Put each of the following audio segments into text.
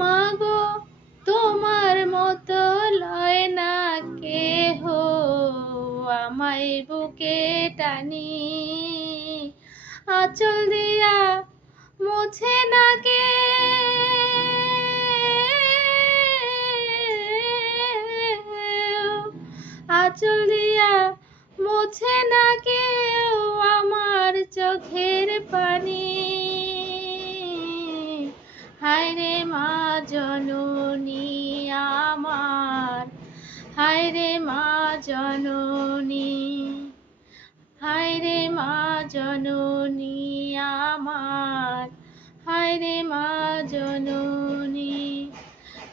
মাগো তোমার মতো লয় না কেহ, আমায় বুকে টানি। আঁচল দিয়া মুছে না কে, আঁচল দিয়া মুছে না কেউ আমার চোখের পানি। হায়রে মা জননী আমার, হায়রে মা জননী, হায়রে মা জননী আমার, হায়রে মা জননী।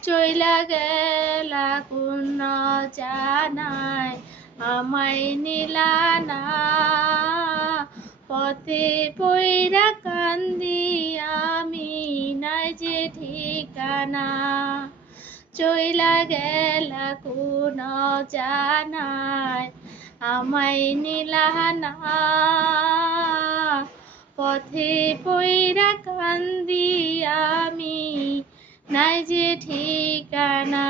চইলা গেলা কোন জানায় আমায় নিলা না, পথে পইরা কান্দি আমি নাই যে ঠিকানা। চইলা গেলা কোন জানায় আমায় নিলা না, পথে পইরা কান্দি আমি নাই যে ঠিকানা।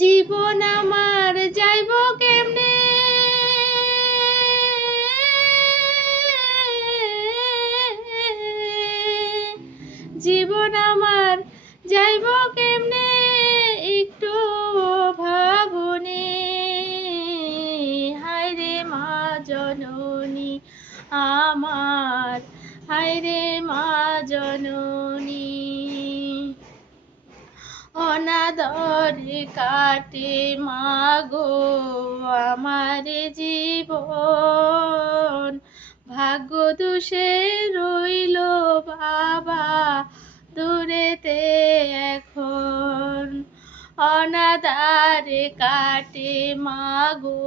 জীবন আমার যাইব কেমনে, জীবন আমার যাইব কেমনে একটু ভাবনে। হায়রে মা জননী আমার, হায়রে মা জননী। অনাদরে কাটে মাগো আমার জীবন, ভাগ্য দোষে রইল বাবা দূরেতে এখন। অনাদারে কাটে মাগো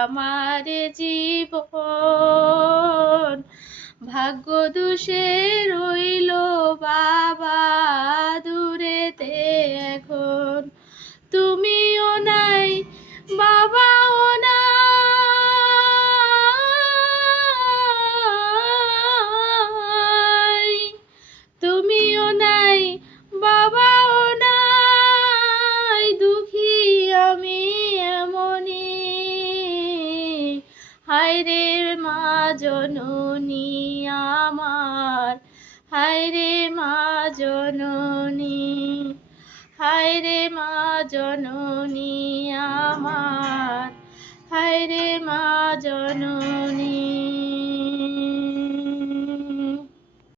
আমার জীবন, ভাগ্য দোষে রইল বাবা দূরেতে এখন। তুমিও নাই বাবাও নাই, তুমিও নাই বাবাও নাই, দুঃখী আমি এমনি। হায়রে মা জননী আমার, হায়রে মা জননী, হায়রে মা জননী আমার, হায়রে মা জননী।